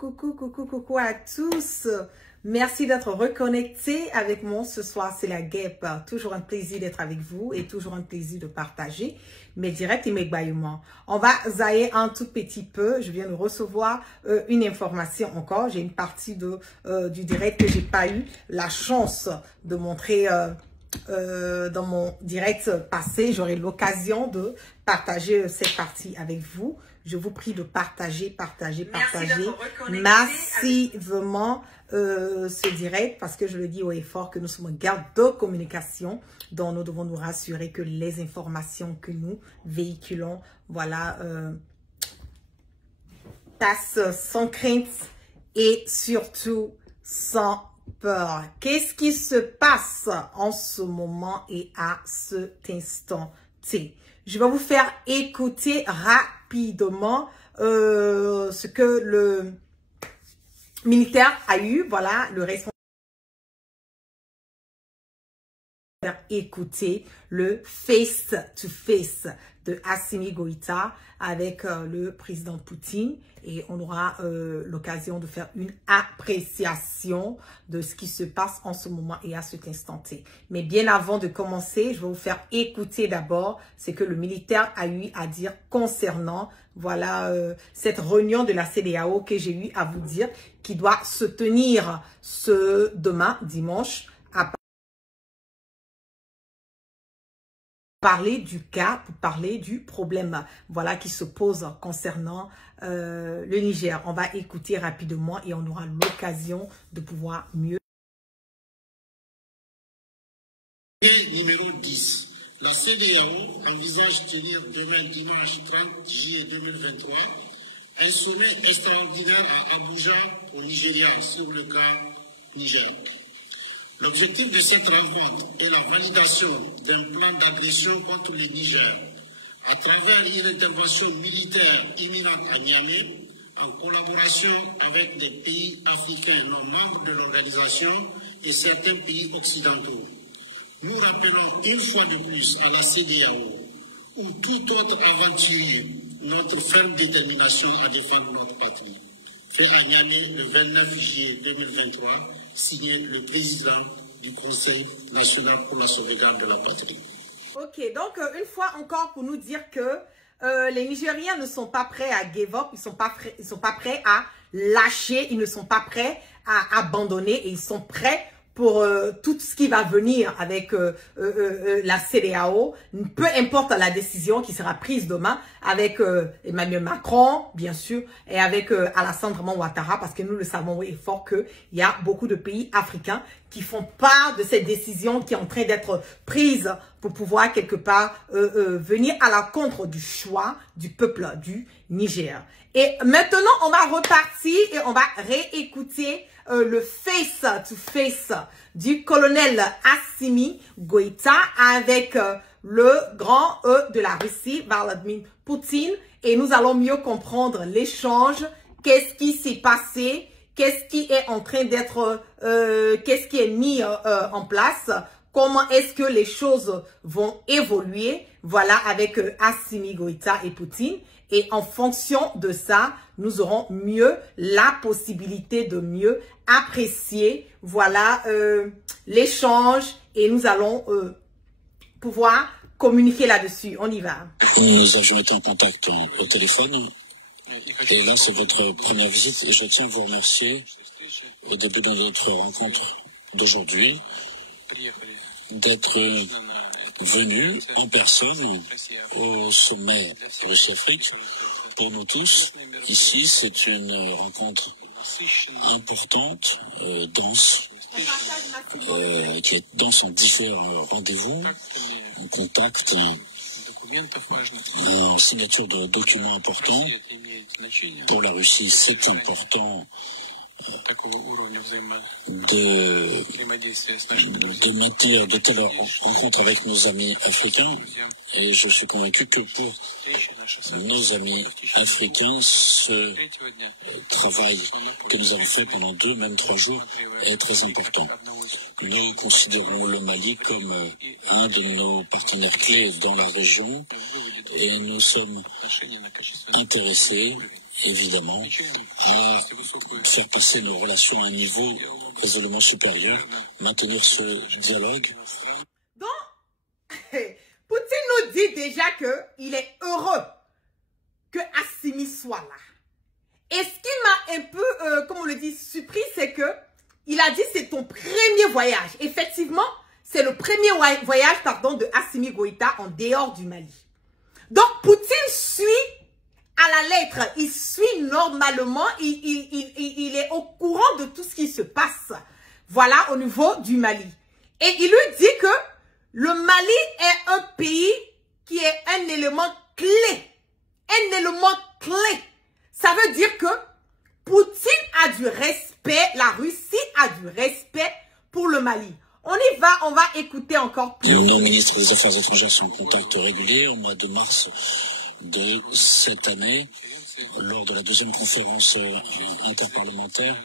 Coucou à tous. Merci d'être reconnectés avec moi ce soir. C'est la guêpe. Toujours un plaisir d'être avec vous et toujours un plaisir de partager mes directs et mes bâillements. On va zailler un tout petit peu. Je viens de recevoir une information encore. J'ai une partie du direct que j'ai pas eu la chance de montrer dans mon direct passé. J'aurai l'occasion de partager cette partie avec vous. Je vous prie de partager massivement ce direct parce que je le dis haut et fort que nous sommes en guerre de communication, dont nous devons nous rassurer que les informations que nous véhiculons, voilà, passent sans crainte et surtout sans peur. Qu'est-ce qui se passe en ce moment et à cet instant T? Je vais vous faire écouter rapidement ce que le militaire a eu, voilà, le responsable. Écouter le face-to-face de Assimi Goïta avec le président Poutine et on aura l'occasion de faire une appréciation de ce qui se passe en ce moment et à cet instant T. Mais bien avant de commencer, je vais vous faire écouter d'abord ce que le militaire a eu à dire concernant voilà cette réunion de la CEDEAO que j'ai eu à vous dire qui doit se tenir ce demain dimanche à parler du cas, pour parler du problème voilà, qui se pose concernant le Niger. On va écouter rapidement et on aura l'occasion de pouvoir mieux. Numéro 10. La CEDEAO envisage tenir demain dimanche 30 juillet 2023 un sommet extraordinaire à Abuja au Nigeria sur le cas Niger. L'objectif de cette rencontre est la validation d'un plan d'agression contre le Niger à travers une intervention militaire imminente à Niamey en collaboration avec des pays africains non membres de l'organisation et certains pays occidentaux. Nous rappelons une fois de plus à la CEDEAO ou toute autre aventurier notre ferme détermination à défendre notre patrie. Fait à Niamey le 29 juillet 2023, signé le président du Conseil national pour la sauvegarde de la patrie. Ok, donc une fois encore pour nous dire que les Nigériens ne sont pas prêts à give up, ils sont pas prêts à lâcher, ils ne sont pas prêts à abandonner et ils sont prêts pour tout ce qui va venir avec la CEDEAO, peu importe la décision qui sera prise demain avec Emmanuel Macron, bien sûr, et avec Alassane Ouattara, parce que nous le savons et fort qu'il y a beaucoup de pays africains qui font part de cette décision qui est en train d'être prise pour pouvoir quelque part venir à la contre du choix du peuple du Niger. Et maintenant, on va repartir et on va réécouter le face-to-face du colonel Assimi Goïta avec le grand E de la Russie, Vladimir Poutine. Et nous allons mieux comprendre l'échange, qu'est-ce qui s'est passé, qu'est-ce qui est en train d'être, qu'est-ce qui est mis en place, comment est-ce que les choses vont évoluer, voilà, avec Assimi Goïta et Poutine. Et en fonction de ça, nous aurons mieux la possibilité de mieux apprécier, voilà, l'échange et nous allons pouvoir communiquer là-dessus. On y va. Nous avions été en contact au téléphone et là, c'est votre première visite et je tiens à vous remercier au début de notre rencontre d'aujourd'hui d'être venu en personne au sommet Russie-Afrique. Pour nous tous, ici, c'est une rencontre importante, dense, qui est dense en différents rendez-vous, en contact, en signature de documents importants. Pour la Russie, c'est important de maintenir de telles rencontres avec nos amis africains et je suis convaincu que pour nos amis africains ce travail que nous avons fait pendant 2, même 3 jours est très important. Nous considérons le Mali comme un de nos partenaires clés dans la région et nous sommes intéressés évidemment, à faire passer nos relations à un niveau résolument supérieur, maintenir ce dialogue. Donc, Poutine nous dit déjà qu'il est heureux que Assimi soit là. Et ce qui m'a un peu, comme on le dit, surpris, c'est que il a dit c'est ton premier voyage. Effectivement, c'est le premier voyage, de Assimi Goïta en dehors du Mali. Donc, Poutine suit à la lettre, il suit normalement, il est au courant de tout ce qui se passe, voilà, au niveau du Mali. Et il lui dit que le Mali est un pays qui est un élément clé. Un élément clé. Ça veut dire que Poutine a du respect, la Russie a du respect pour le Mali. On y va, on va écouter encore plus. Nos ministres des Affaires étrangères sont en contact régulier. Au mois de mars de cette année, lors de la deuxième conférence interparlementaire,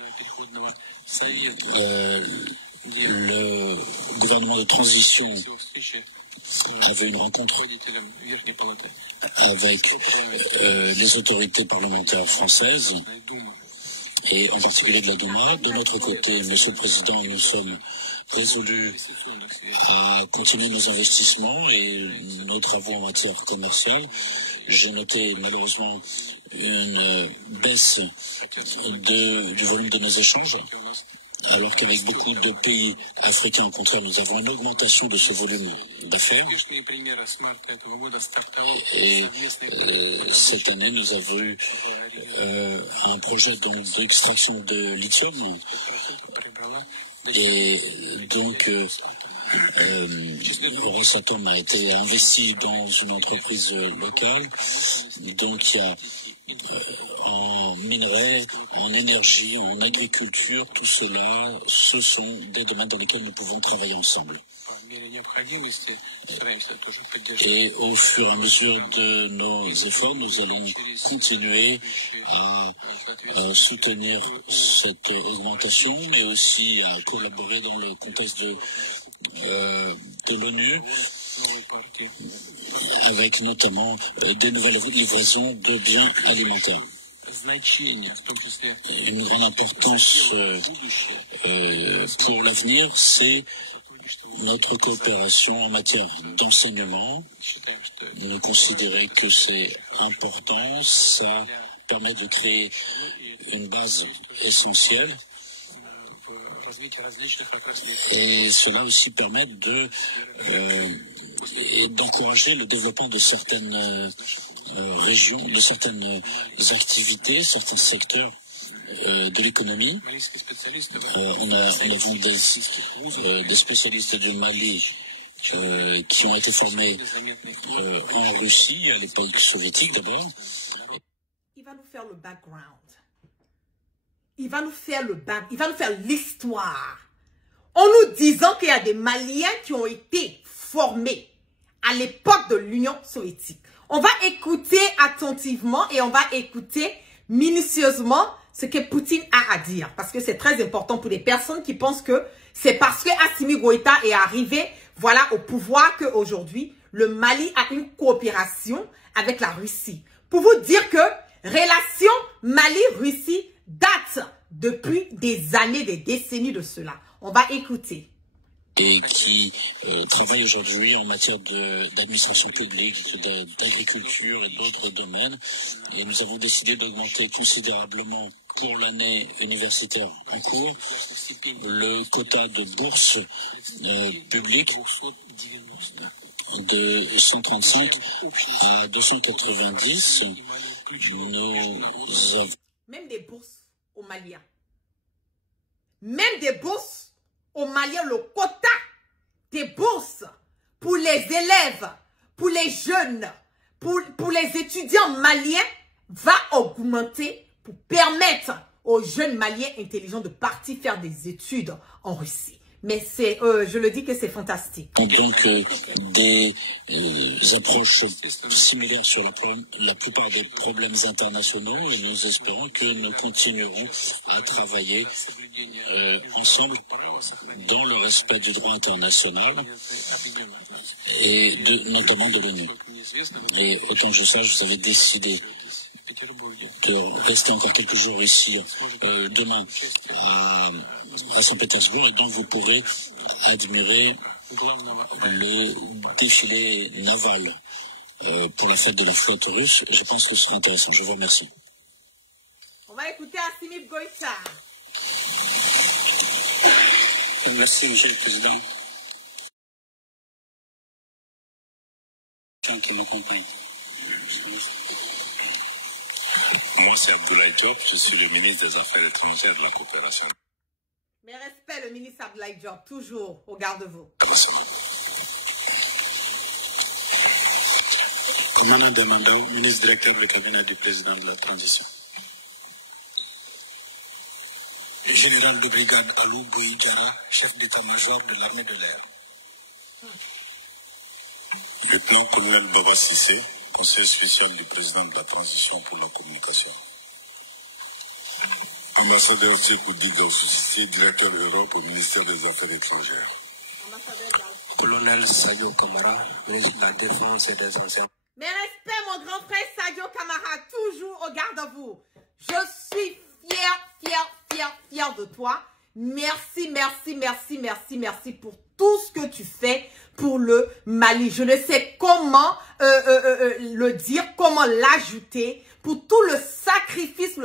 le gouvernement de transition avait une rencontre avec les autorités parlementaires françaises et en particulier de la Douma. De notre côté, Monsieur le Président, nous sommes résolus à continuer nos investissements et nos travaux en matière commerciale. J'ai noté malheureusement une baisse du volume de nos échanges, alors qu'avec beaucoup de pays africains, au contraire, nous avons une augmentation de ce volume d'affaires. Et cette année, nous avons eu un projet d'extraction de lithium. Et donc, Rosatom a été investi dans une entreprise locale. Donc, il y a en minerais, en énergie, en agriculture, tout cela, ce sont des domaines dans lesquels nous pouvons travailler ensemble. Et au fur et à mesure de nos efforts, nous allons continuer à soutenir cette augmentation, mais aussi à collaborer dans le contexte de l'ONU, avec notamment des nouvelles livraisons de biens alimentaires. Une grande importance pour l'avenir, c'est notre coopération en matière d'enseignement. Nous considérons que c'est important, ça permet de créer une base essentielle. Et cela aussi permet d'encourager le développement de certaines régions, de certaines activités, certains secteurs de l'économie. On a vu des spécialistes du Mali qui ont été formés en Russie, à l'époque soviétique d'abord. Il va nous faire le background. Il va nous faire l'histoire. En nous disant qu'il y a des Maliens qui ont été formés à l'époque de l'Union soviétique. On va écouter attentivement et on va écouter minutieusement ce que Poutine a à dire. Parce que c'est très important pour les personnes qui pensent que c'est parce que Assimi Goïta est arrivé, voilà, au pouvoir qu'aujourd'hui, le Mali a une coopération avec la Russie. Pour vous dire que relation Mali-Russie date depuis des années, des décennies de cela. On va écouter. Et qui travaillent aujourd'hui en matière d'administration publique, d'agriculture et d'autres domaines. Et nous avons décidé d'augmenter considérablement pour l'année universitaire en cours le quota de bourses publiques de 135 à 290. Nous avons... Même des bourses aux Maliens. Même des bourses aux Maliens, le quota des bourses pour les élèves, pour les jeunes, pour les étudiants maliens va augmenter pour permettre aux jeunes Maliens intelligents de partir faire des études en Russie. Mais c'est, je le dis que c'est fantastique. Donc des approches similaires sur la plupart des problèmes internationaux et nous espérons que nous continuerons à travailler ensemble dans le respect du droit international et notamment de l'ONU. Et autant que je sache, vous avez décidé de rester encore quelques jours ici demain à Saint-Pétersbourg, et donc vous pourrez admirer le défilé naval pour la fête de la flotte russe. Je pense que c'est intéressant. Je vous remercie. On va écouter Assimi Goïta. Merci, Monsieur le Président. Gens qui m'accompagnent. Moi, c'est Abdoulaye Diop, je suis le ministre des Affaires étrangères et de la coopération. Mes respects, le ministre Abdoulaye Diop, toujours au garde-vous. Commandant Demandao, ministre directeur du cabinet du président de la transition. Général de brigade Alou Boïdjara, chef d'état-major de l'armée de l'air. Lieutenant-colonel Baba Sissé, conseiller spécial du président de la transition pour la communication. Ambassadeur Tchekou Dido Sissé, directeur Europe au ministère des Affaires étrangères. Colonel Sadio Kamara, ministre de la Défense et des Anciens. Mes respects, mon grand frère Sadio Kamara, toujours au garde-vous. Je suis fier de toi. Merci, merci, merci, merci, merci pour tout ce que tu fais pour le Mali. Je ne sais comment le dire, comment l'ajouter pour tout le sacrifice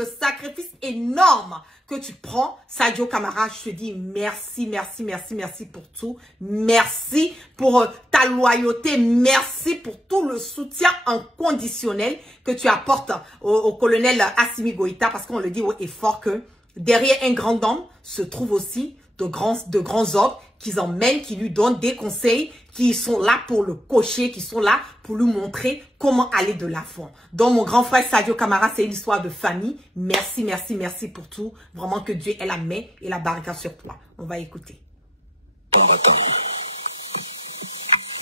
énorme que tu prends. Sadio Kamara, je te dis merci, merci, merci, merci pour tout. Merci pour ta loyauté. Merci pour tout le soutien inconditionnel que tu apportes au colonel Assimi Goïta, parce qu'on le dit haut et fort que derrière un grand homme se trouvent aussi de grands hommes qui emmènent, qui lui donnent des conseils, qui sont là pour le coacher, qui sont là pour lui montrer comment aller de l'avant. Donc, mon grand frère Sadio Kamara, c'est une histoire de famille. Merci, merci, merci pour tout. Vraiment que Dieu ait la main et la barricade sur toi. On va écouter.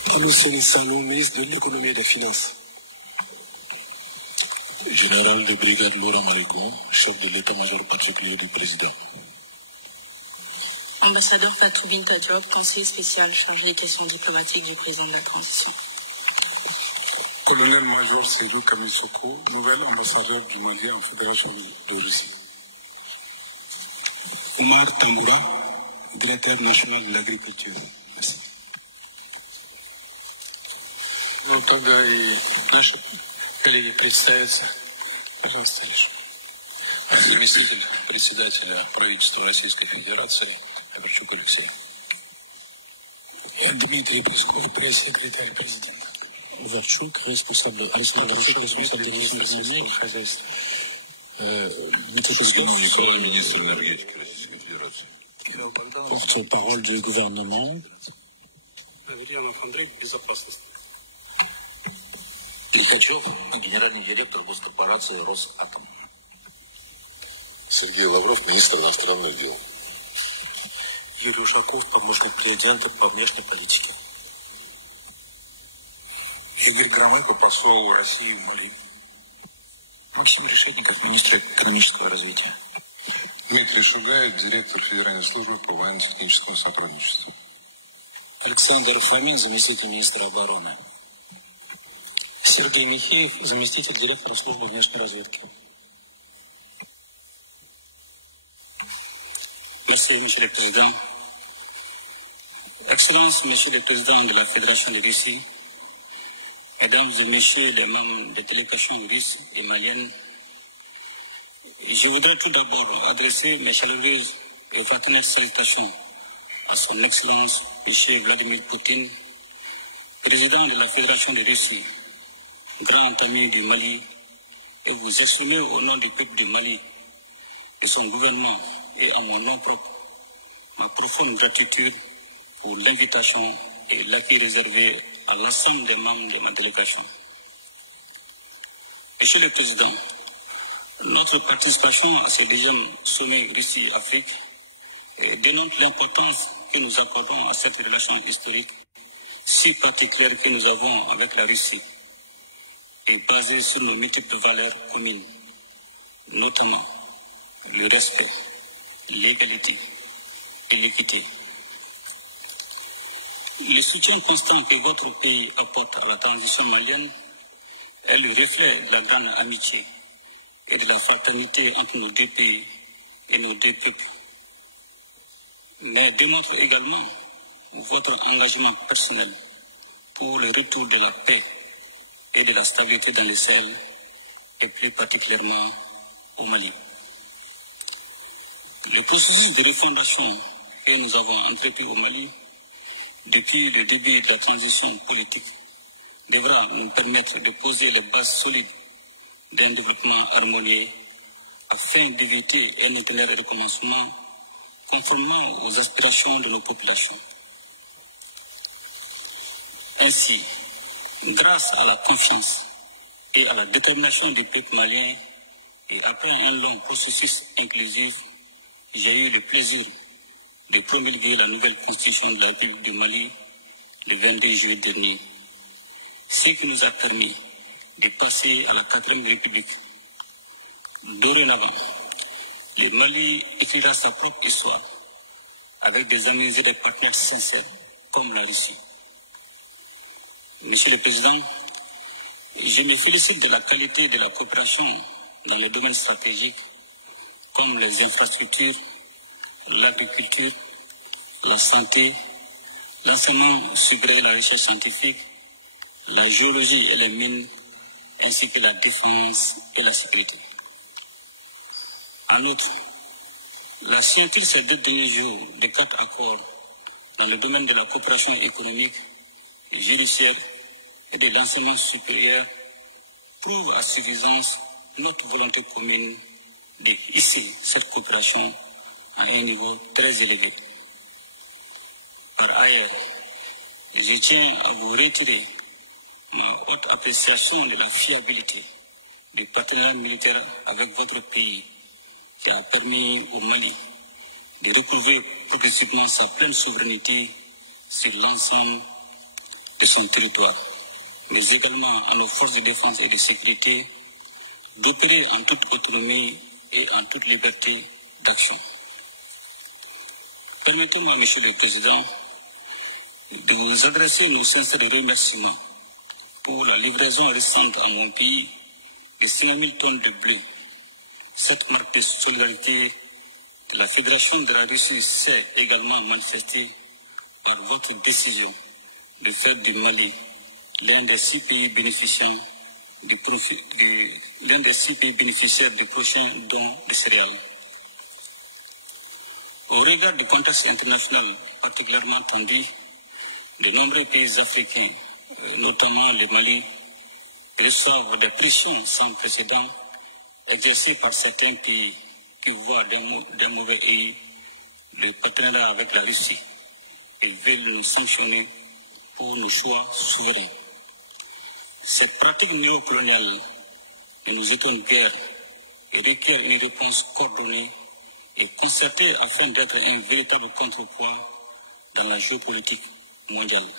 Monsieur Salon, ministre de l'économie et des finances. Général de brigade Laurent Malécon, chef de l'état-major particulier du président. Ambassadeur Fatou Binta Diop, conseiller spécial chargé des questions diplomatiques du président de la transition. Colonel-major Seydou Kamisoko, nouvel ambassadeur du Mali en Fédération de Russie. Omar Tamoura, directeur national de l'agriculture. Merci. Заместитель председателя правительства Российской Федерации Верчук Алексей. Дмитрий Песков, пресс-секретарь президента. Верчук, responsable des économiques. Министр энергетики Российской Федерации. Porte-parole du gouvernement. Лихачев, генеральный директор госкорпорации Росатом. Сергей Лавров, министр иностранных дел. Юрий Ушаков, помощник президента по внешней политике. Игорь Громыко, посол России в Мали. Максим Решетников, министр экономического развития. Дмитрий Шугаев, директор Федеральной службы по военно-техническому сотрудничеству. Александр Фомин, заместитель министра обороны. Сергей Михеев, заместитель директора службы внешней разведки. Merci, Monsieur le Président. Excellences, Monsieur le Président de la Fédération de Russie, Mesdames et Messieurs les membres des délégations russes et maliennes, je voudrais tout d'abord adresser mes chaleureuses et fraternelles salutations à Son Excellence M. Vladimir Poutine, Président de la Fédération de Russie, grand ami du Mali, et vous exprimer au nom du peuple du Mali, de son gouvernement et à mon nom propre, ma profonde gratitude pour l'invitation et l'accueil réservé à l'ensemble des membres de ma délégation. Monsieur le Président, notre participation à ce deuxième sommet Russie-Afrique démontre l'importance que nous accordons à cette relation historique si particulière que nous avons avec la Russie et basée sur nos multiples valeurs communes, notamment le respect, l'égalité et l'équité. Le soutien constant que votre pays apporte à la transition malienne est le reflet de la grande amitié et de la fraternité entre nos deux pays et nos deux peuples. Mais démontre également votre engagement personnel pour le retour de la paix et de la stabilité dans le Sahel et plus particulièrement au Mali. Le processus de refondation que nous avons entrepris au Mali depuis le début de la transition politique devra nous permettre de poser les bases solides d'un développement harmonieux afin d'éviter un éternel recommencement conformément aux aspirations de nos populations. Ainsi, grâce à la confiance et à la détermination du peuple malien et après un long processus inclusif, j'ai eu le plaisir de promulguer la nouvelle constitution de la République du Mali le 22 juillet dernier, ce qui nous a permis de passer à la 4e République. Dorénavant, le Mali écrira sa propre histoire avec des amis et des partenaires sincères comme la Russie. Monsieur le Président, je me félicite de la qualité de la coopération dans les domaines stratégiques comme les infrastructures, l'agriculture, la santé, l'enseignement supérieur et la recherche scientifique, la géologie et les mines, ainsi que la défense et la sécurité. En outre, la signature ces 2 derniers jours de 4 accords dans le domaine de la coopération économique, judiciaire et de l'enseignement supérieur prouve à suffisance notre volonté commune de hisser cette coopération à un niveau très élevé. Par ailleurs, je tiens à vous retirer ma haute appréciation de la fiabilité du partenariat militaire avec votre pays qui a permis au Mali de recouvrer progressivement sa pleine souveraineté sur l'ensemble de son territoire, mais également à nos forces de défense et de sécurité d'opérer en toute autonomie et en toute liberté d'action. Permettez-moi, Monsieur le Président, de vous adresser nos sincères remerciements pour la livraison récente à mon pays de 5 000 tonnes de blé. Cette marque de solidarité de la Fédération de la Russie s'est également manifestée par votre décision de faire du Mali l'un des 6 pays bénéficiaires du prochain don de céréales. Au regard du contexte international particulièrement tendu, de nombreux pays africains, notamment le Mali, reçoivent des pressions sans précédent exercées par certains pays qui voient d'un mauvais œil le partenariat avec la Russie et veulent nous sanctionner pour nos choix souverains. Ces pratiques néocoloniales ne nous étonnent guère et requièrent une réponse coordonnée et concertée afin d'être un véritable contrepoids dans la géopolitique mondiale.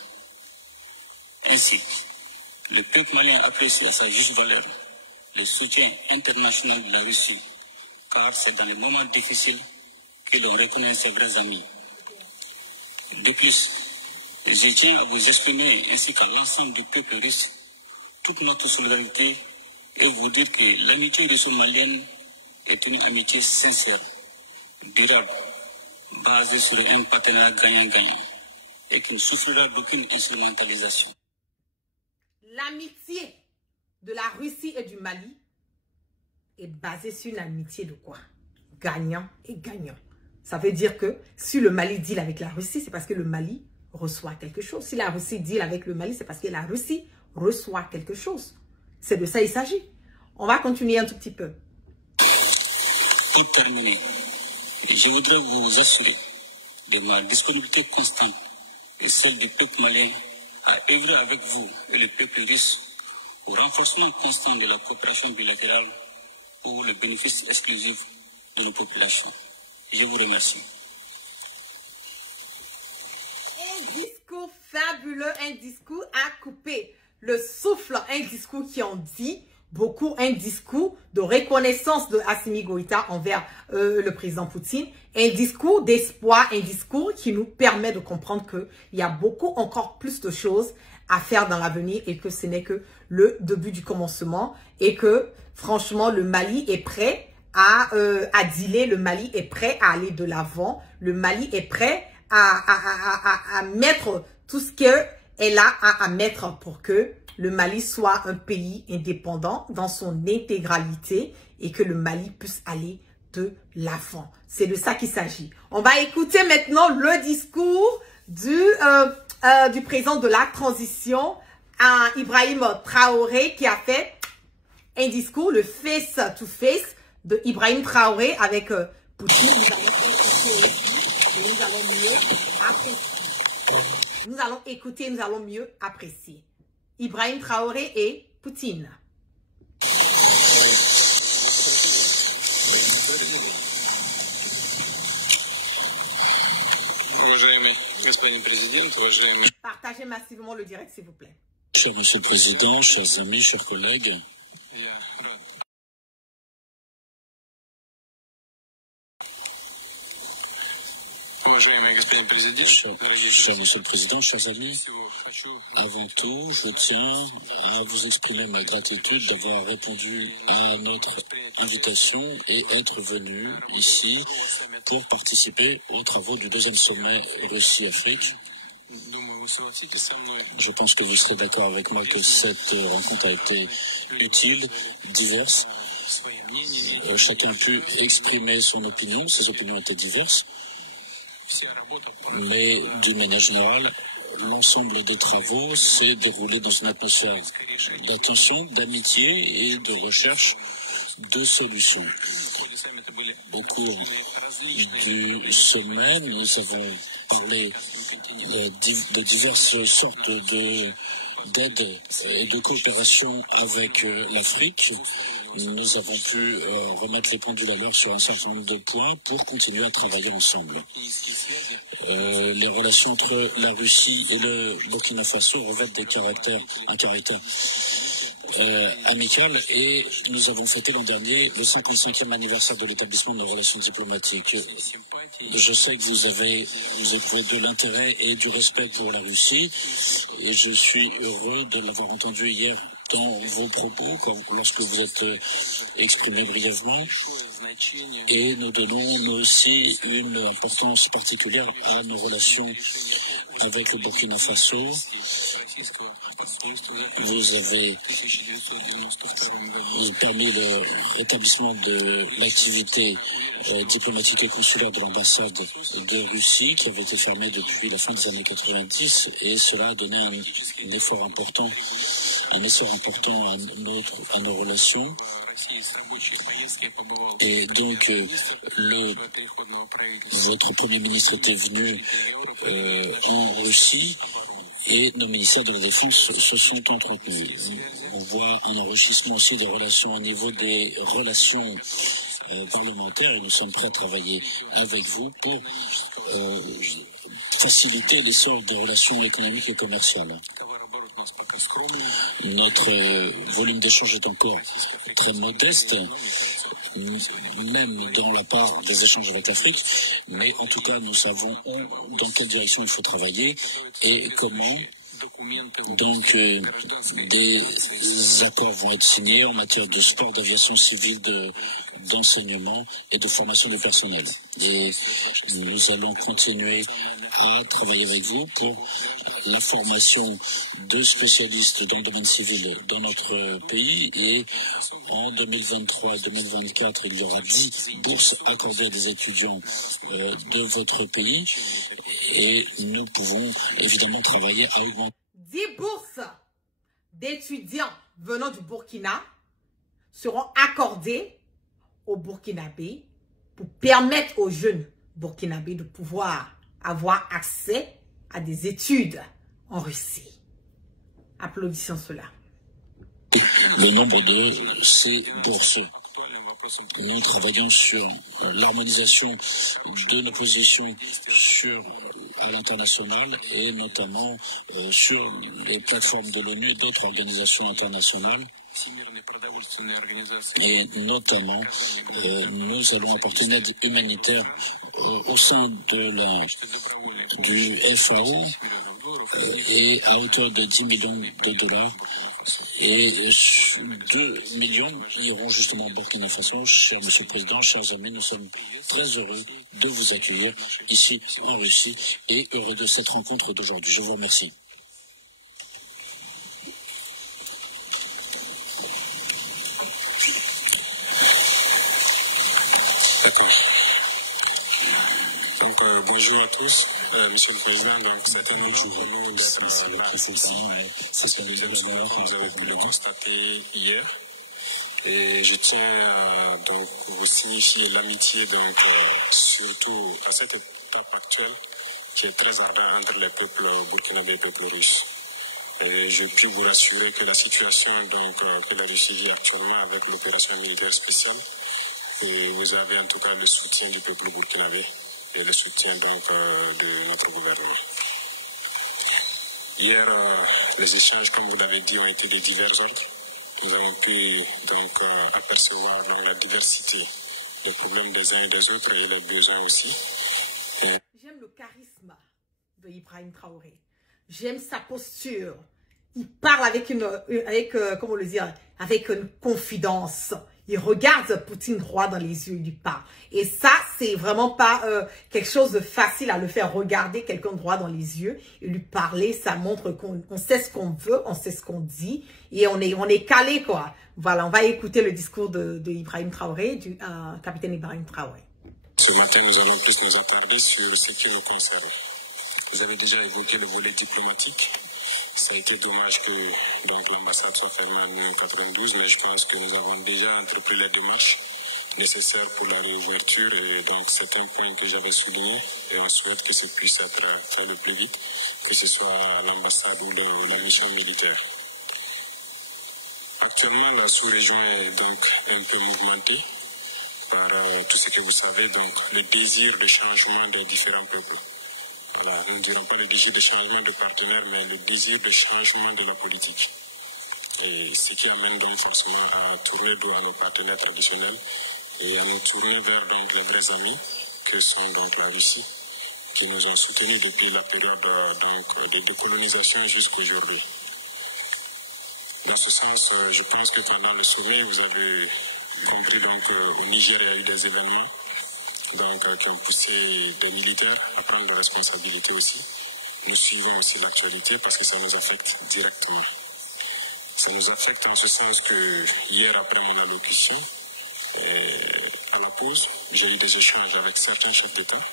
Ainsi, le peuple malien apprécie à sa juste valeur le soutien international de la Russie, car c'est dans les moments difficiles que l'on reconnaît ses vrais amis. De plus, je tiens à vous exprimer ainsi qu'à l'ensemble du peuple russe toute notre solidarité et vous dire que l'amitié russo-malienne est une amitié sincère, durable, basée sur un partenariat gagnant-gagnant et qui ne souffrira d'aucune instrumentalisation. L'amitié de la Russie et du Mali est basée sur une amitié de quoi? Gagnant et gagnant. Ça veut dire que si le Mali deal avec la Russie, c'est parce que le Mali reçoit quelque chose. Si la Russie deal avec le Mali, c'est parce que la Russie reçoit quelque chose. C'est de ça il s'agit. On va continuer un tout petit peu. Pour terminer, je voudrais vous assurer de ma disponibilité constante et celle du peuple malien à œuvrer avec vous et le peuple russe au renforcement constant de la coopération bilatérale pour le bénéfice exclusif de nos populations. Je vous remercie. Un discours fabuleux, un discours à couper le souffle, un discours qui en dit beaucoup, un discours de reconnaissance de Assimi Goïta envers le président Poutine, un discours d'espoir, un discours qui nous permet de comprendre qu'il y a beaucoup encore plus de choses à faire dans l'avenir et que ce n'est que le début du commencement et que franchement, le Mali est prêt à dealer, le Mali est prêt à aller de l'avant, le Mali est prêt à mettre tout ce qu'elle a à mettre pour que le Mali soit un pays indépendant dans son intégralité et que le Mali puisse aller de l'avant. C'est de ça qu'il s'agit. On va écouter maintenant le discours du président de la transition, Ibrahim Traoré, qui a fait un discours, le face-to-face de Ibrahim Traoré avec Poutine. Nous allons écouter, nous allons mieux apprécier. Ibrahim Traoré et Poutine. Partagez massivement le direct, s'il vous plaît. Cher Monsieur le Président, chers amis, chers collègues, cher Monsieur le Président, chers amis, avant tout, je tiens à vous exprimer ma gratitude d'avoir répondu à notre invitation et être venu ici pour participer aux travaux du deuxième sommet Russie-Afrique. Je pense que vous serez d'accord avec moi que cette rencontre a été utile, diverse. Chacun a pu exprimer son opinion, ses opinions étaient diverses. Mais d'une manière générale, l'ensemble des travaux s'est déroulé dans une atmosphère d'attention, d'amitié et de recherche de solutions. Au cours du sommet, nous avons parlé de diverses sortes d'aide et de coopération avec l'Afrique. Nous avons pu remettre les pendules à l'heure sur un certain nombre de points pour continuer à travailler ensemble. Les relations entre la Russie et le Burkina Faso revêtent un caractère amical et nous avons fêté l'an dernier le 55e anniversaire de l'établissement de nos relations diplomatiques. Je sais que vous éprouvez de l'intérêt et du respect pour la Russie et je suis heureux de l'avoir entendu hier dans vos propos, lorsque vous êtes exprimé brièvement, et nous donnons nous aussi une importance particulière à nos relations avec le Burkina Faso. Vous avez permis le rétablissement de l'activité diplomatique et consulaire de l'ambassade de Russie, qui avait été fermée depuis la fin des années 90, et cela a donné un essor important à nos relations. Et donc, votre Premier ministre était venu en Russie et nos ministères de la Défense se sont entretenus. On voit un enrichissement aussi des relations au niveau des relations parlementaires et nous sommes prêts à travailler avec vous pour faciliter l'essor des relations économiques et commerciales. Notre volume d'échange est encore très modeste, même dans la part des échanges avec l'Afrique, mais en tout cas nous savons dans quelle direction il faut travailler et comment. Donc des accords vont être signés en matière de sport, d'aviation civile, d'enseignement et de formation du personnel. Et nous allons continuer à travailler avec vous pour la formation de spécialistes dans le domaine civil dans notre pays. Et en 2023-2024, il y aura 10 bourses accordées à des étudiants de votre pays. Et nous pouvons évidemment travailler à augmenter. 10 bourses d'étudiants venant du Burkina seront accordées aux Burkinabés pour permettre aux jeunes Burkinabés de pouvoir avoir accès à des études en Russie. Applaudissons cela. Le nombre de ces bourses. Nous travaillons sur l'harmonisation de nos positions à l'international et notamment sur les plateformes de l'ONU et d'autres organisations internationales. Et notamment, nous allons apporter une aide humanitaire au sein du FAO et à hauteur de 10 millions de dollars Et 2 millions iront justement au Burkina Faso. Cher Monsieur le Président, chers amis, nous sommes très heureux de vous accueillir ici en Russie et heureux de cette rencontre d'aujourd'hui. Je vous remercie. Donc, bonjour à tous, Monsieur le Président. Donc, c'est un autre jour pour nous d'être là ici. C'est ce que nous avons pu le constater hier. Et je tiens donc vous signifier l'amitié, surtout à cette étape actuelle qui est très ardente entre les peuples burkinabés et les peuples russes. Et je puis vous rassurer que la situation que la Russie vit actuellement avec l'opération militaire spéciale, et vous avez en tout cas le soutien du peuple burkinabé et le soutien de notre gouvernement. Hier, les échanges, comme vous l'avez dit, ont été de divers ordres. Nous avons pu apercevoir la diversité des problèmes des uns et des autres et les besoins aussi. J'aime le charisme de Ibrahim Traoré. J'aime sa posture. Il parle avec comment le dire, avec une confidence. Il regarde Poutine droit dans les yeux, il lui parle. Et ça, c'est vraiment pas quelque chose de facile à le faire regarder quelqu'un droit dans les yeux et lui parler. Ça montre qu'on sait ce qu'on veut, on sait ce qu'on dit et on est calé, quoi. Voilà, on va écouter le discours de Ibrahim Traoré, du capitaine Ibrahim Traoré. Ce matin, nous allons plus nous attarder sur ce qui nous concerne. Vous avez déjà évoqué le volet diplomatique. Ça a été dommage que l'ambassade soit fermée en 1992, mais je pense que nous avons déjà entrepris les démarches nécessaires pour la réouverture. Et donc, c'est un point que j'avais souligné et on souhaite que ce puisse être fait le plus vite, que ce soit à l'ambassade ou dans la mission militaire. Actuellement, la sous-région est donc un peu mouvementée par tout ce que vous savez, donc le désir de changement des différents peuples. Voilà, nous ne dirons pas le désir de changement de partenaire, mais le désir de changement de la politique. Et ce qui amène donc forcément à tourner dos à nos partenaires traditionnels et à nous tourner vers les vrais amis que sont donc la Russie, qui nous ont soutenus depuis la période de décolonisation jusqu'à aujourd'hui. Dans ce sens, je pense que pendant le sommet, vous avez compris qu'au Niger, il y a eu des événements qui ont poussé des militaires à prendre des responsabilités aussi. Nous suivons aussi l'actualité parce que ça nous affecte directement. Ça nous affecte en ce sens que hier, après mon allocution, à la pause, j'ai eu des échanges avec certains chefs d'État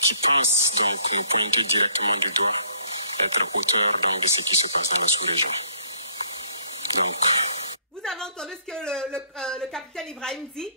qui pensent me pointer directement du doigt, être auteur de ce qui se passe dans la sous-région. Vous avez entendu ce que le capitaine Ibrahim dit?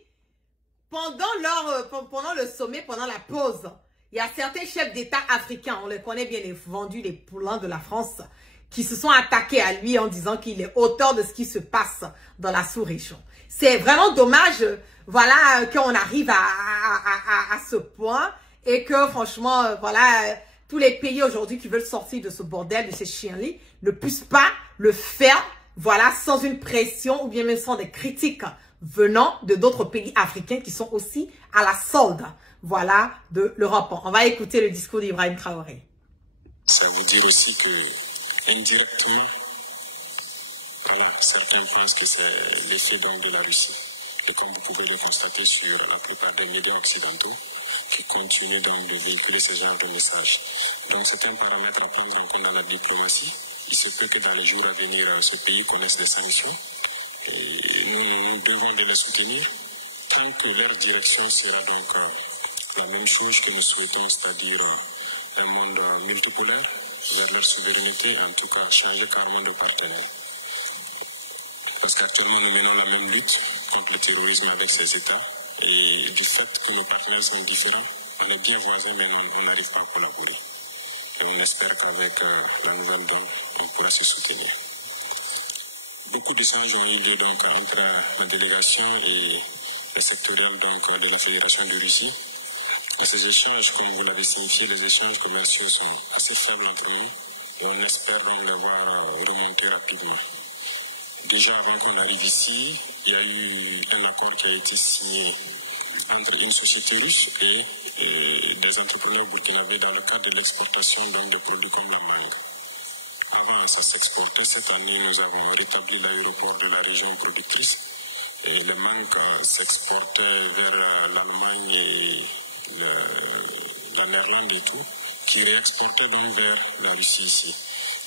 Pendant le sommet, pendant la pause, il y a certains chefs d'État africains, on les connaît bien, les vendus, les poulains de la France, qui se sont attaqués à lui en disant qu'il est auteur de ce qui se passe dans la sous-région. C'est vraiment dommage, voilà, qu'on arrive à ce point et que franchement, voilà, tous les pays aujourd'hui qui veulent sortir de ce bordel, de ces chiens-là, ne puissent pas le faire, voilà, sans une pression ou bien même sans des critiques venant de d'autres pays africains qui sont aussi à la solde, voilà, de l'Europe. On va écouter le discours d'Ibrahim Traoré. Ça veut dire aussi que, indirectement, voilà, certains pensent que c'est l'effet de la Russie. Et comme vous pouvez le constater sur la plupart des médias occidentaux qui continuent de véhiculer ce genre de messages. Donc c'est un paramètre à prendre en compte dans la diplomatie. Il se peut que dans les jours à venir, ce pays connaisse des sanctions. Et nous devons les soutenir tant que leur direction sera la même chose que nous souhaitons, c'est-à-dire un monde multipolaire vers leur souveraineté, en tout cas changer carrément de partenaire. Parce qu'actuellement nous menons la même lutte contre le terrorisme avec ces États et du fait que nos partenaires sont différents, on est bien voisins mais on n'arrive pas à collaborer. Et on espère qu'avec la nouvelle donne, on pourra se soutenir. Beaucoup d'échanges ont eu lieu entre la délégation et les sectoriels de la Fédération de Russie. Et ces échanges, comme vous l'avez signifié, les échanges commerciaux sont assez faibles entre nous et on espère les voir remonter rapidement. Déjà avant qu'on arrive ici, il y a eu un accord qui a été signé entre une société russe et des entrepreneurs burkinabés dans le cadre de l'exportation de produits comme la mangue. Avant, ça s'exportait. Cette année, nous avons rétabli l'aéroport de la région productrice. Et les manques s'exportaient vers l'Allemagne et la Néerlande et tout, qui réexportaient donc vers la Russie ici.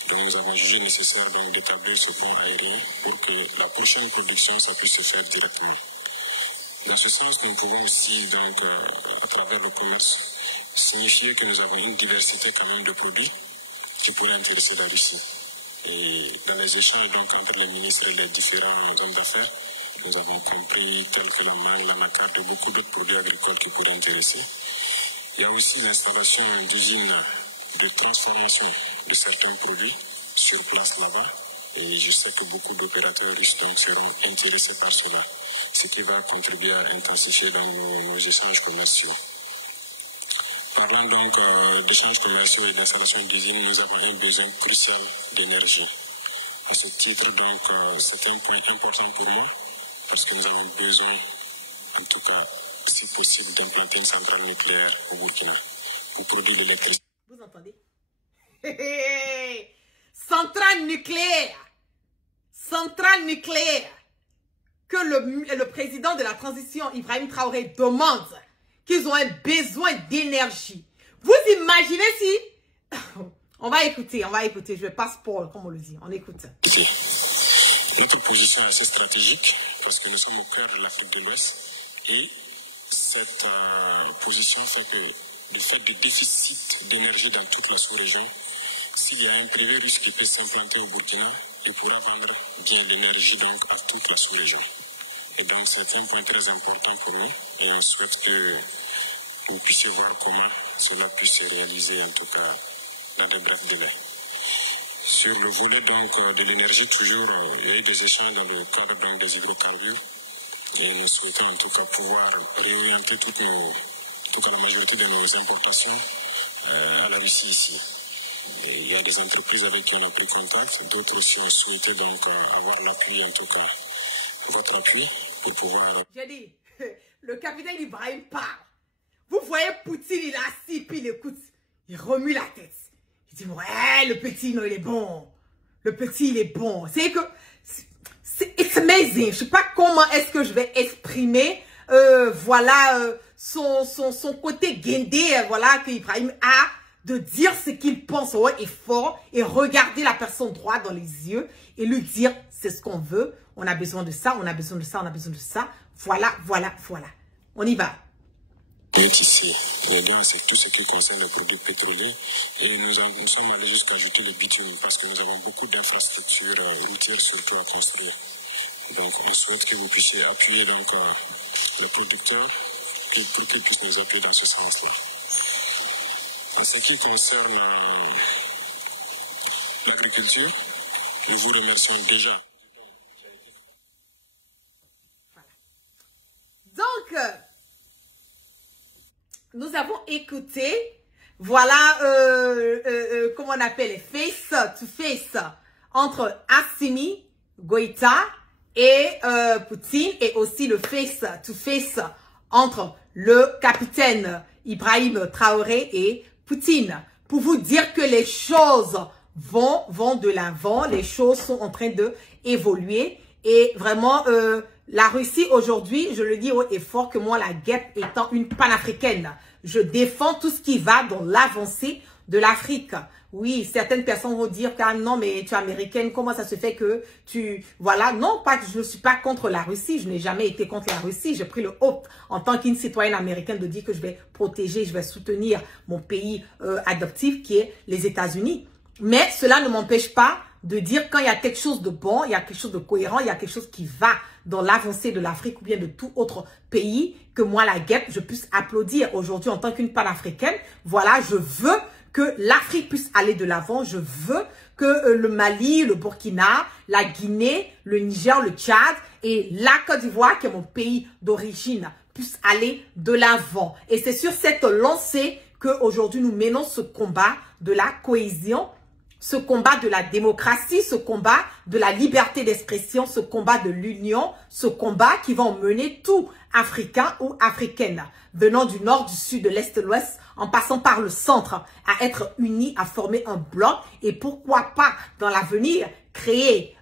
Donc nous avons jugé nécessaire d'établir ce pont aérien pour que la prochaine production, ça puisse se faire directement. Dans ce sens, nous pouvons aussi, donc, à travers le commerce, signifier que nous avons une diversité quand même de produits qui pourraient intéresser la Russie. Et dans les échanges donc, entre les ministres et les différents hommes d'affaires, nous avons compris tel que le mal, l'anacarde et beaucoup d'autres produits agricoles qui pourraient intéresser. Il y a aussi l'installation d'usines de transformation de certains produits sur place là-bas. Et je sais que beaucoup d'opérateurs russes seront intéressés par cela, ce qui va contribuer à intensifier nos échanges commerciaux. Parlant donc d'échanges commerciaux et d'installation d'usines, nous avons un besoin crucial d'énergie. À ce titre, donc, c'est un point important pour moi, parce que nous avons besoin, en tout cas, si possible, d'implanter une centrale nucléaire au Burkina pour produire l'électricité. Vous entendez? Centrale nucléaire! Centrale nucléaire! Que le président de la transition, Ibrahim Traoré, demande qu'ils ont un besoin d'énergie. Vous imaginez si... On va écouter, je vais pas spoil, comme on le dit, on écoute. Notre position est assez stratégique parce que nous sommes au cœur de l'Afrique de l'Ouest et cette position fait que du fait du déficit d'énergie dans toute la sous-région, s'il y a un privé russe qui peut s'implanter au Burkina, il pourra vendre bien l'énergie donc à toute la sous-région. Et donc c'est un point très important pour nous et on souhaite que vous puissiez voir comment cela puisse se réaliser en tout cas dans de brefs délais. Sur le volet donc de l'énergie, toujours, il y a eu des échanges dans le cadre des hydrocarbures et nous souhaitons en tout cas pouvoir réorienter la majorité de nos importations à la Russie ici. Et il y a des entreprises avec qui on a pris contact, d'autres aussi ont souhaité donc avoir l'appui, en tout cas votre appui, pour pouvoir... J'ai dit, le capitaine Ibrahim parle. Vous voyez Poutine, il est assis, puis il écoute, il remue la tête. Il dit, ouais, le petit, non, il est bon. Le petit, il est bon. C'est que, it's amazing. Je ne sais pas comment est-ce que je vais exprimer, son côté guindé, voilà, que Ibrahim a, de dire ce qu'il pense haut et fort, et regarder la personne droit dans les yeux, et lui dire, c'est ce qu'on veut, on a besoin de ça, on a besoin de ça, on a besoin de ça. Voilà. On y va. Ici, c'est tout ce qui concerne les produits pétroliers et nous sommes allés jusqu'à ajouter le bitume parce que nous avons beaucoup d'infrastructures routières surtout à construire. Donc on souhaite que vous puissiez appuyer donc, les producteurs pour qu'ils puissent nous appuyer dans ce sens-là. En ce qui concerne l'agriculture, nous vous remercions déjà. Donc, nous avons écouté, voilà, comment on appelle, face to face entre Assimi Goïta et Poutine, et aussi le face to face entre le capitaine Ibrahim Traoré et Poutine, pour vous dire que les choses vont de l'avant, les choses sont en train de évoluer, et vraiment, la Russie aujourd'hui, je le dis haut et fort que moi, la guêpe étant une panafricaine, je défends tout ce qui va dans l'avancée de l'Afrique. Oui, certaines personnes vont dire, ah, non, mais tu es américaine, comment ça se fait que tu... Voilà, non, pas, je ne suis pas contre la Russie, je n'ai jamais été contre la Russie. J'ai pris le haut en tant qu'une citoyenne américaine de dire que je vais protéger, je vais soutenir mon pays adoptif qui est les États-Unis. Mais cela ne m'empêche pas de dire quand il y a quelque chose de bon, il y a quelque chose de cohérent, il y a quelque chose qui va dans l'avancée de l'Afrique ou bien de tout autre pays, que moi, la guêpe, je puisse applaudir. Aujourd'hui, en tant qu'une panafricaine, voilà, je veux que l'Afrique puisse aller de l'avant. Je veux que le Mali, le Burkina, la Guinée, le Niger, le Tchad et la Côte d'Ivoire, qui est mon pays d'origine, puissent aller de l'avant. Et c'est sur cette lancée qu'aujourd'hui, nous menons ce combat de la cohésion ce combat de la démocratie, ce combat de la liberté d'expression, ce combat de l'union, ce combat qui va emmener tout Africain ou Africaine, venant du nord, du sud, de l'est, de l'ouest, en passant par le centre, à être unis, à former un bloc et pourquoi pas dans l'avenir créer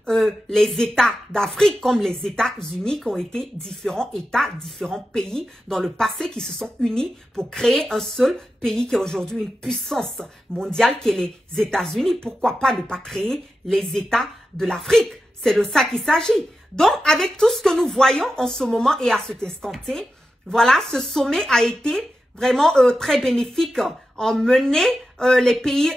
les États d'Afrique comme les États-Unis qui ont été différents États, différents pays dans le passé qui se sont unis pour créer un seul pays qui est aujourd'hui une puissance mondiale qui est les États-Unis. Pourquoi pas ne pas créer les États de l'Afrique? C'est de ça qu'il s'agit. Donc, avec tout ce que nous voyons en ce moment et à cet instant T, voilà, ce sommet a été vraiment très bénéfique en menant les pays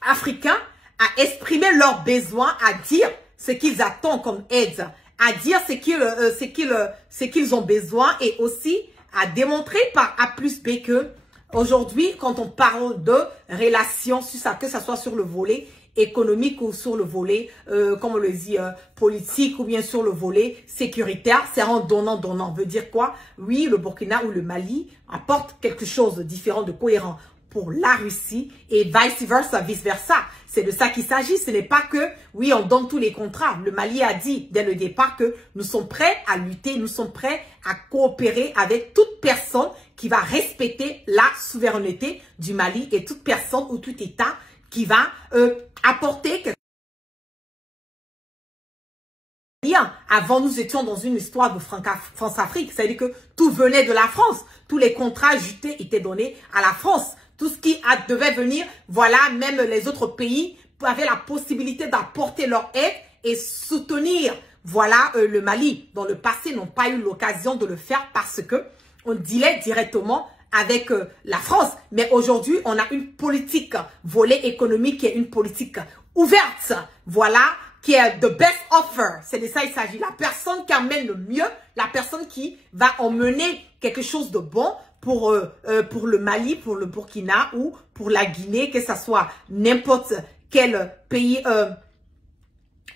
africains à exprimer leurs besoins, à dire ce qu'ils attendent comme aide, à dire ce qu'ils ont besoin et aussi à démontrer par A plus B que aujourd'hui, quand on parle de relations, que ce soit sur le volet économique ou sur le volet, comme on le dit, politique ou bien sur le volet sécuritaire, c'est en donnant. Veut dire quoi? Oui, le Burkina ou le Mali apporte quelque chose de différent, de cohérent pour la Russie et vice versa. C'est de ça qu'il s'agit. Ce n'est pas que, oui, on donne tous les contrats. Le Mali a dit dès le départ que nous sommes prêts à lutter, nous sommes prêts à coopérer avec toute personne qui va respecter la souveraineté du Mali et toute personne ou tout État qui va apporter quelque chose. Avant, nous étions dans une histoire de France-Afrique. C'est-à-dire que tout venait de la France. Tous les contrats ajoutés étaient donnés à la France. Tout ce qui devait venir, voilà, même les autres pays avaient la possibilité d'apporter leur aide et soutenir, voilà, le Mali. Dans le passé, n'ont pas eu l'occasion de le faire parce que on dealait directement avec la France. Mais aujourd'hui, on a une politique volet économique qui est une politique ouverte, voilà, qui est the best offer. C'est de ça il s'agit. La personne qui amène le mieux, la personne qui va emmener quelque chose de bon pour le Mali, pour le Burkina ou pour la Guinée, que ce soit n'importe quel pays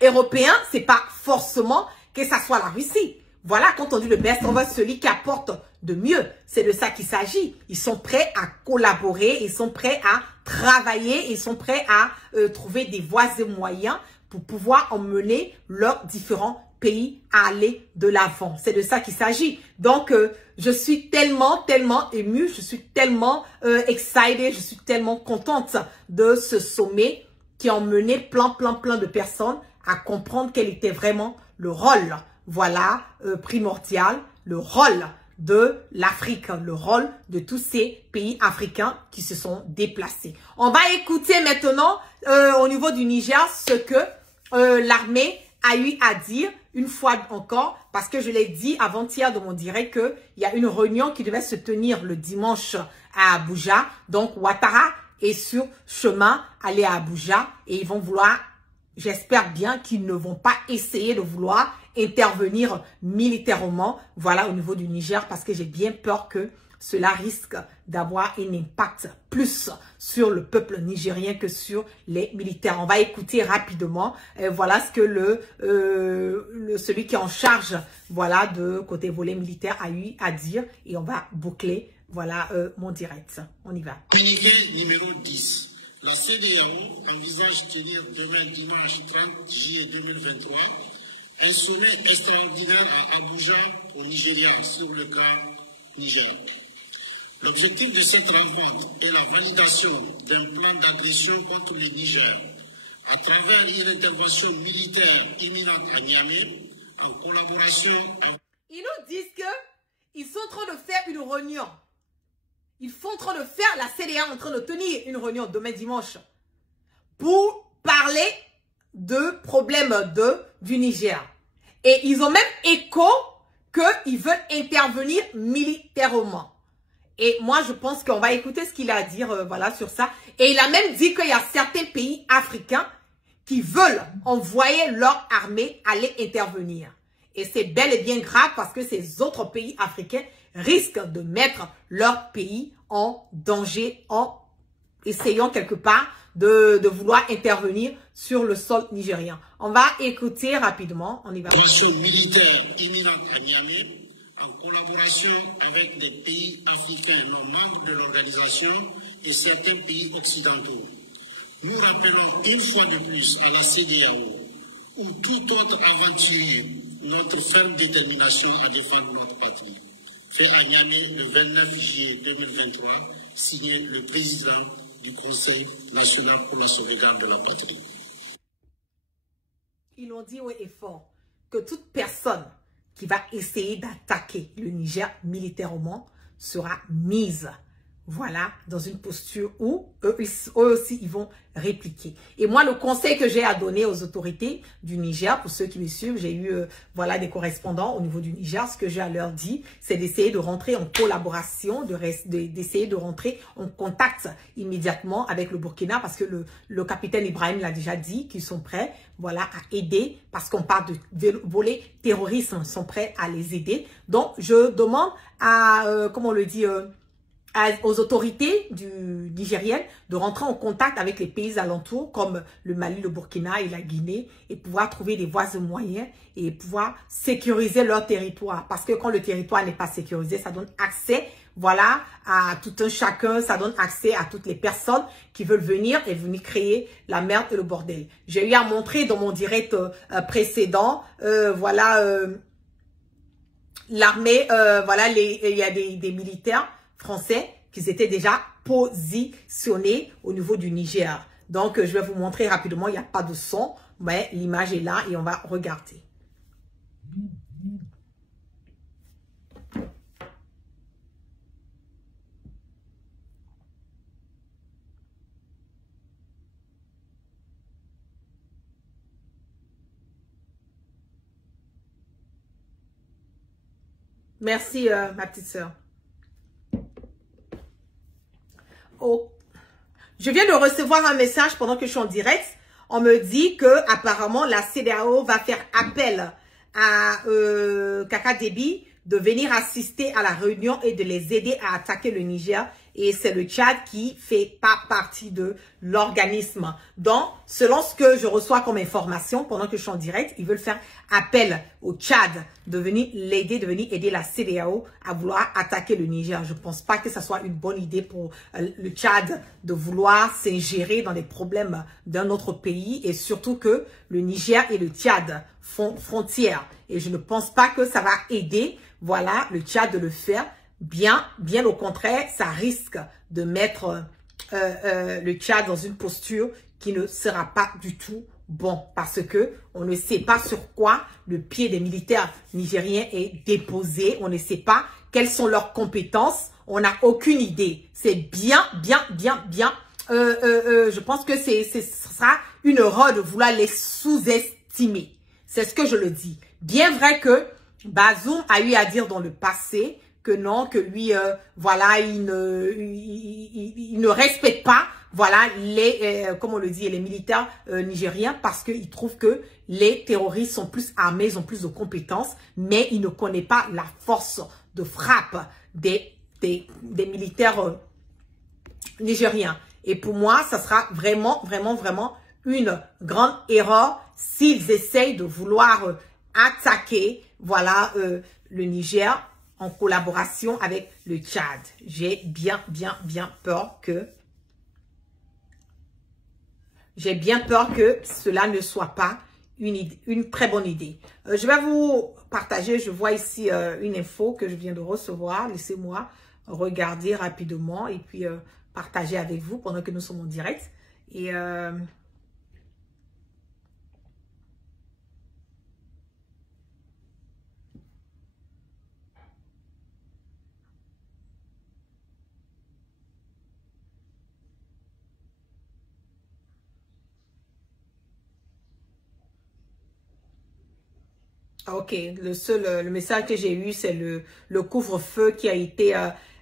européen, c'est pas forcément que ça soit la Russie. Voilà, quand on dit le best offer, celui qui apporte de mieux, c'est de ça qu'il s'agit. Ils sont prêts à collaborer, ils sont prêts à travailler, ils sont prêts à trouver des voies et moyens pour pouvoir emmener leurs différents pays à aller de l'avant. C'est de ça qu'il s'agit. Donc, je suis tellement émue, je suis tellement excited, je suis tellement contente de ce sommet qui a emmené plein de personnes à comprendre quel était vraiment le rôle, voilà, primordial, le rôle de l'Afrique, le rôle de tous ces pays africains qui se sont déplacés. On va écouter maintenant au niveau du Niger ce que l'armée a eu à dire une fois encore, parce que je l'ai dit avant-hier de mon direct qu'il y a une réunion qui devait se tenir le dimanche à Abuja. Donc, Ouattara est sur chemin aller à Abuja et ils vont vouloir, j'espère bien qu'ils ne vont pas essayer de vouloir intervenir militairement, voilà, au niveau du Niger, parce que j'ai bien peur que cela risque d'avoir un impact plus sur le peuple nigérien que sur les militaires. On va écouter rapidement, voilà ce que celui qui est en charge, voilà, de côté volet militaire a eu à dire et on va boucler, voilà, mon direct. On y va. Communiqué numéro 10. La CEDEAO envisage tenir demain dimanche 30 juillet 2023 un sommet extraordinaire à Abuja au Nigeria sur le cas Niger. L'objectif de cette rencontre est la validation d'un plan d'agression contre le Niger à travers une intervention militaire imminente à Niamey en collaboration. Ils nous disent qu'ils sont en train de faire une réunion. Ils sont en train de faire, la CEDEAO en train de tenir une réunion demain dimanche pour parler de problèmes du Niger. Et ils ont même écho qu'ils veulent intervenir militairement. Et moi, je pense qu'on va écouter ce qu'il a à dire voilà, sur ça. Et il a même dit qu'il y a certains pays africains qui veulent envoyer leur armée aller intervenir. Et c'est bel et bien grave parce que ces autres pays africains risquent de mettre leur pays en danger en essayant quelque part de vouloir intervenir sur le sol nigérien. On va écouter rapidement. On y va. Intervention militaire imminente à Niamey en collaboration avec des pays africains non membres de l'organisation et certains pays occidentaux. Nous rappelons une fois de plus à la CEDEAO ou tout autre aventurier notre ferme détermination à défendre notre patrie. Fait à Niamey le 29 juillet 2023, signé le président du Conseil national pour la sauvegarde de la patrie. Ils l'ont dit haut et fort que toute personne qui va essayer d'attaquer le Niger militairement sera mise, voilà, dans une posture où eux aussi, ils vont répliquer. Et moi, le conseil que j'ai à donner aux autorités du Niger, pour ceux qui me suivent, j'ai eu, voilà, des correspondants au niveau du Niger. Ce que j'ai à leur dire, c'est d'essayer de rentrer en collaboration, d'essayer de rentrer en contact immédiatement avec le Burkina, parce que le capitaine Ibrahim l'a déjà dit, qu'ils sont prêts, voilà, à aider, parce qu'on parle de volets terroristes, ils sont prêts à les aider. Donc, je demande à, comment on le dit, aux autorités nigériennes de rentrer en contact avec les pays alentours comme le Mali, le Burkina et la Guinée et pouvoir trouver des voies et moyens et pouvoir sécuriser leur territoire. Parce que quand le territoire n'est pas sécurisé, ça donne accès, voilà, à tout un chacun, ça donne accès à toutes les personnes qui veulent venir et venir créer la merde et le bordel. J'ai eu à montrer dans mon direct précédent, voilà, l'armée, voilà, il y a des militaires français qui étaient déjà positionnés au niveau du Niger. Donc, je vais vous montrer rapidement. Il n'y a pas de son, mais l'image est là et on va regarder. Merci, ma petite sœur. Oh. Je viens de recevoir un message pendant que je suis en direct. On me dit que apparemment la CEDEAO va faire appel à Kaka Déby de venir assister à la réunion et de les aider à attaquer le Niger. Et c'est le Tchad qui fait pas partie de l'organisme. Donc, selon ce que je reçois comme information pendant que je suis en direct, ils veulent faire appel au Tchad de venir l'aider, de venir aider la CEDEAO à vouloir attaquer le Niger. Je pense pas que ça soit une bonne idée pour le Tchad de vouloir s'ingérer dans les problèmes d'un autre pays et surtout que le Niger et le Tchad font frontière. Et je ne pense pas que ça va aider, voilà, le Tchad de le faire. Bien au contraire, ça risque de mettre le Tchad dans une posture qui ne sera pas du tout bon parce que on ne sait pas sur quoi le pied des militaires nigériens est déposé. On ne sait pas quelles sont leurs compétences. On n'a aucune idée. C'est bien. Je pense que ce sera une erreur de vouloir les sous-estimer. C'est ce que je le dis. Bien vrai que Bazoum a eu à dire dans le passé que non, que lui, voilà, il ne respecte pas, voilà, les, comme on le dit, les militaires nigériens parce qu'il trouve que les terroristes sont plus armés, ils ont plus de compétences, mais il ne connaît pas la force de frappe des militaires nigériens. Et pour moi, ça sera vraiment une grande erreur s'ils essayent de vouloir attaquer, voilà, le Niger en collaboration avec le Tchad. J'ai bien peur que cela ne soit pas une très bonne idée. Je vais vous partager, je vois ici une info que je viens de recevoir. Laissez-moi regarder rapidement et puis partager avec vous pendant que nous sommes en direct. Et ok, le message que j'ai eu, c'est le couvre-feu qui a été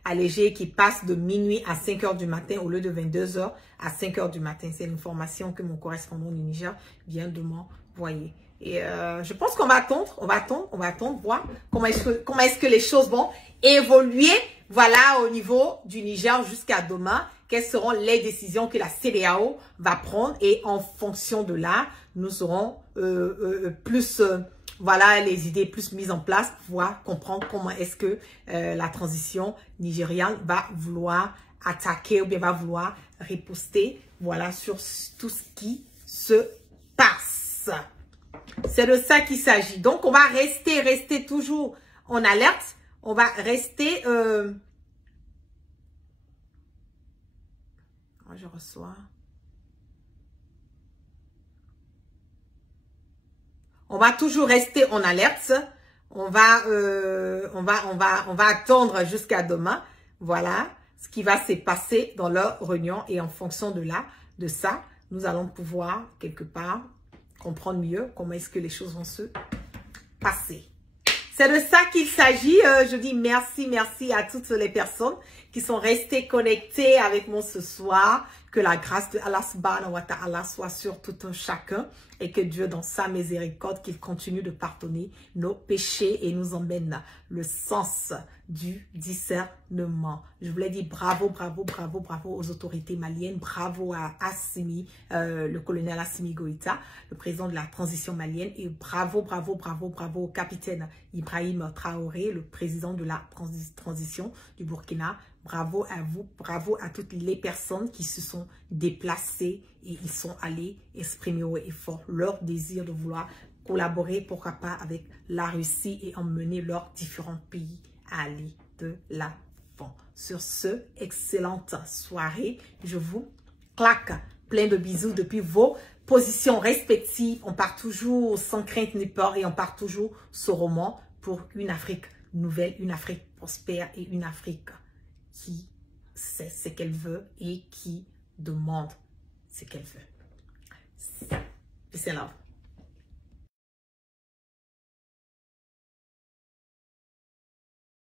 allégé, qui passe de minuit à 5 h du matin au lieu de 22 h à 5 h du matin. C'est l'information que mon correspondant du Niger vient de m'envoyer. Et je pense qu'on va attendre, voir comment est-ce que les choses vont évoluer, voilà, au niveau du Niger jusqu'à demain. Quelles seront les décisions que la CEDEAO va prendre et en fonction de là, nous aurons plus, voilà, les idées plus mises en place pour pouvoir comprendre comment est-ce que la transition nigériane va vouloir attaquer ou bien va vouloir riposter, voilà, sur tout ce qui se passe. C'est de ça qu'il s'agit. Donc, on va rester toujours en alerte. On va rester... je reçois... On va toujours rester en alerte. On va attendre jusqu'à demain. Voilà ce qui va se passer dans leur réunion. Et en fonction de ça, nous allons pouvoir, quelque part, comprendre mieux comment est-ce que les choses vont se passer. C'est de ça qu'il s'agit. Je dis merci à toutes les personnes qui sont restées connectées avec moi ce soir. Que la grâce de Allah subhanahu wa ta'ala soit sur tout un chacun et que Dieu, dans sa miséricorde, qu'il continue de pardonner nos péchés et nous emmène le sens du discernement. Je voulais dire bravo aux autorités maliennes, bravo à Assimi, le colonel Assimi Goïta, le président de la transition malienne, et bravo au capitaine Ibrahim Traoré, le président de la transition du Burkina. Bravo à vous, bravo à toutes les personnes qui se sont déplacées et ils sont allés exprimer haut et fort leur désir de vouloir collaborer, pourquoi pas, avec la Russie et emmener leurs différents pays à aller de l'avant. Sur ce, excellente soirée. Je vous claque plein de bisous depuis vos positions respectives. On part toujours sans crainte ni peur et on part toujours sorrowment pour une Afrique nouvelle, une Afrique prospère et une Afrique qui sait ce qu'elle veut et qui demande ce qu'elle veut. C'est là.